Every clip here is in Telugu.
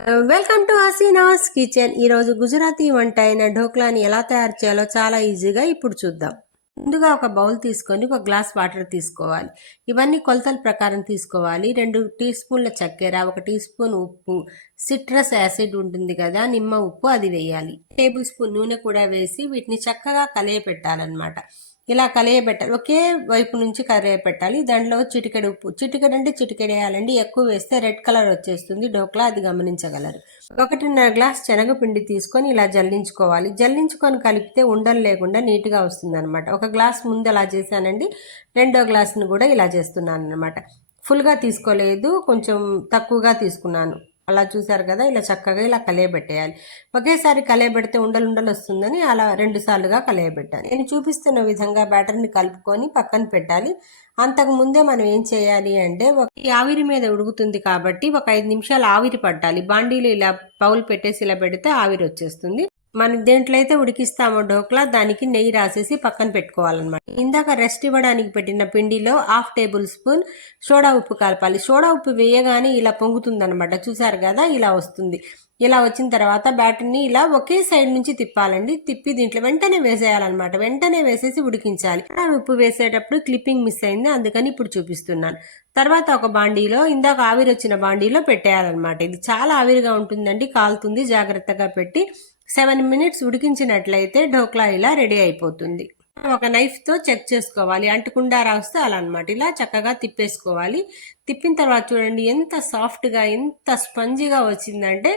Welcome to Hasina's kitchen. ఈరోజు గుజరాతీ వంట అయిన ఢోక్లాని ఎలా తయారు చేయాలో చాలా ఈజీగా ఇప్పుడు చూద్దాం. ముందుగా ఒక బౌల్ తీసుకొని ఒక గ్లాస్ వాటర్ తీసుకోవాలి. ఇవన్నీ కొలతల ప్రకారం తీసుకోవాలి. 2 టీ స్పూన్ల చక్కెర, 1 టీ స్పూన్ ఉప్పు, సిట్రస్ యాసిడ్ ఉంటుంది కదా, నిమ్మ ఉప్పు, అది వేయాలి. టేబుల్ స్పూన్ నూనె కూడా వేసి వీటిని చక్కగా కలియపెట్టాలన్నమాట. ఇలా కలియబెట్టాలి, ఒకే వైపు నుంచి కలియబెట్టాలి. దాంట్లో చిటికెడు ఉప్పు, చిటికెడు అంటే చిటికెడు వేయాలండి, ఎక్కువ వేస్తే రెడ్ కలర్ వచ్చేస్తుంది ఢోక్లా, అది గమనించగలరు. 1.5 గ్లాస్ శనగపిండి తీసుకొని ఇలా జల్లించుకోవాలి. జల్లించుకొని కలిపితే ఉండలు లేకుండా నీట్గా వస్తుంది అనమాట. 1 గ్లాస్ ముందు అలా చేశానండి, 2వ గ్లాస్ని కూడా ఇలా చేస్తున్నాను అనమాట. ఫుల్గా తీసుకోలేదు, కొంచెం తక్కువగా తీసుకున్నాను. అలా చూసారు కదా, ఇలా చక్కగా ఇలా కలియబెట్టేయాలి. ఒకేసారి కలియబెడితే ఉండలు ఉండలు వస్తుందని అలా 2 సార్లుగా కలియబెట్టాలి. నేను చూపిస్తున్న విధంగా బ్యాటర్ని కలుపుకొని పక్కన పెట్టాలి. అంతకు ముందే మనం ఏం చేయాలి అంటే, ఈ ఆవిరి మీద ఉడుకుతుంది కాబట్టి ఒక 5 నిమిషాలు ఆవిరి పట్టాలి. బాండీలో ఇలా బౌల్ పెట్టేసి ఇలా పెడితే ఆవిరి వచ్చేస్తుంది. మనం దేంట్లో అయితే ఉడికిస్తామో ఢోక్లా, దానికి నెయ్యి రాసేసి పక్కన పెట్టుకోవాలన్నమాట. ఇందాక రెస్ట్ ఇవ్వడానికి పెట్టిన పిండిలో 1/2 టేబుల్ స్పూన్ సోడా ఉప్పు కలపాలి. సోడా ఉప్పు వేయగానే ఇలా పొంగుతుందన్నమాట. చూసారు కదా, ఇలా వస్తుంది. ఇలా వచ్చిన తర్వాత బ్యాటర్ని ఇలా ఒకే సైడ్ నుంచి తిప్పాలండి. తిప్పి దీంట్లో వెంటనే వేసేయాలన్నమాట. వెంటనే వేసేసి ఉడికించాలి. ఉప్పు వేసేటప్పుడు క్లిప్పింగ్ మిస్ అయింది, అందుకని ఇప్పుడు చూపిస్తున్నాను. తర్వాత ఒక బాండీలో, ఇందాక ఆవిరి వచ్చిన బాండీలో పెట్టేయాలన్నమాట. ఇది చాలా ఆవిరిగా ఉంటుందండి, కాలుతుంది, జాగ్రత్తగా పెట్టి 7 మినిట్స్ ఉడికించినట్లయితే ఢోక్లా ఇలా రెడీ అయిపోతుంది. ఒక నైఫ్తో చెక్ చేసుకోవాలి, అంటుకుండా రాస్తే అలా అనమాట. ఇలా చక్కగా తిప్పేసుకోవాలి. తిప్పిన తర్వాత చూడండి ఎంత సాఫ్ట్గా, ఎంత స్పంజిగా వచ్చిందంటే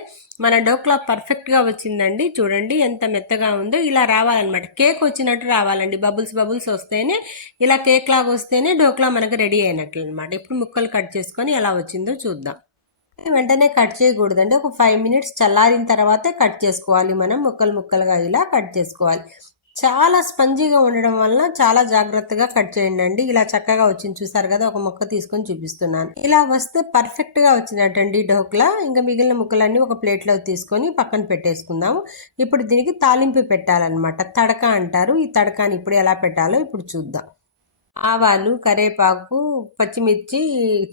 మన ఢోక్లా పర్ఫెక్ట్గా వచ్చిందండి. చూడండి ఎంత మెత్తగా ఉందో. ఇలా రావాలన్నమాట, కేక్ వచ్చినట్టు రావాలండి. బబుల్స్ బబుల్స్ వస్తేనే, ఇలా కేక్ లాగా వస్తేనే ఢోక్లా మనకు రెడీ అయినట్లు అనమాట. ఇప్పుడు ముక్కలు కట్ చేసుకొని ఎలా వచ్చిందో చూద్దాం. వెంటనే కట్ చేయకూడదండి, ఒక 5 మినిట్స్ చల్లారిన తర్వాతే కట్ చేసుకోవాలి. మనం ముక్కలు ముక్కలుగా ఇలా కట్ చేసుకోవాలి. చాలా స్పంజీగా ఉండడం వలన చాలా జాగ్రత్తగా కట్ చేయండి అండి. ఇలా చక్కగా వచ్చింది, చూసారు కదా. ఒక ముక్క తీసుకొని చూపిస్తున్నాను. ఇలా వస్తే పర్ఫెక్ట్గా వచ్చినట్టండి ఢోక్లా. ఇంకా మిగిలిన ముక్కలన్నీ ఒక ప్లేట్లో తీసుకొని పక్కన పెట్టేసుకుందాము. ఇప్పుడు దీనికి తాలింపు పెట్టాలన్నమాట, తడక అంటారు. ఈ తడకాని ఇప్పుడు ఎలా పెట్టాలో ఇప్పుడు చూద్దాం. ఆవాలు, కరేపాకు, పచ్చిమిర్చి,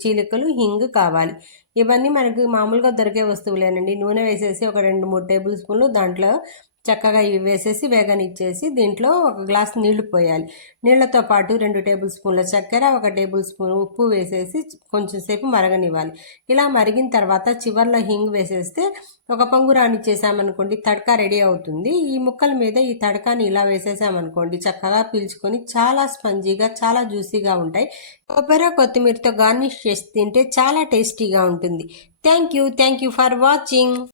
చీలికలు, హింగ్ కావాలి. ఇవన్నీ మనకి మామూలుగా దొరికే వస్తువులేనండి. నూనె వేసేసి ఒక 2-3 టేబుల్ స్పూన్లు దాంట్లో చక్కగా ఇవి వేసేసి వేగనిచ్చేసి దీంట్లో 1 గ్లాస్ నీళ్లు పోయాలి. నీళ్లతో పాటు 2 టేబుల్ స్పూన్ల చక్కెర, 1 టేబుల్ స్పూన్ ఉప్పు వేసేసి కొంచెం సేపు మరగనివ్వాలి. ఇలా మరిగిన తర్వాత చివర్లో హింగ్ వేసేస్తే ఒక పొంగు రానిచ్చేసామనుకోండి, తడక రెడీ అవుతుంది. ఈ ముక్కల మీద ఈ తడకాని ఇలా వేసేసామనుకోండి, చక్కగా పీల్చుకొని చాలా స్పంజీగా, చాలా జ్యూసీగా ఉంటాయి. కొబ్బరి, కొత్తిమీరతో గార్నిష్ చేసి తింటే చాలా టేస్టీగా ఉంటుంది. Thank you for watching.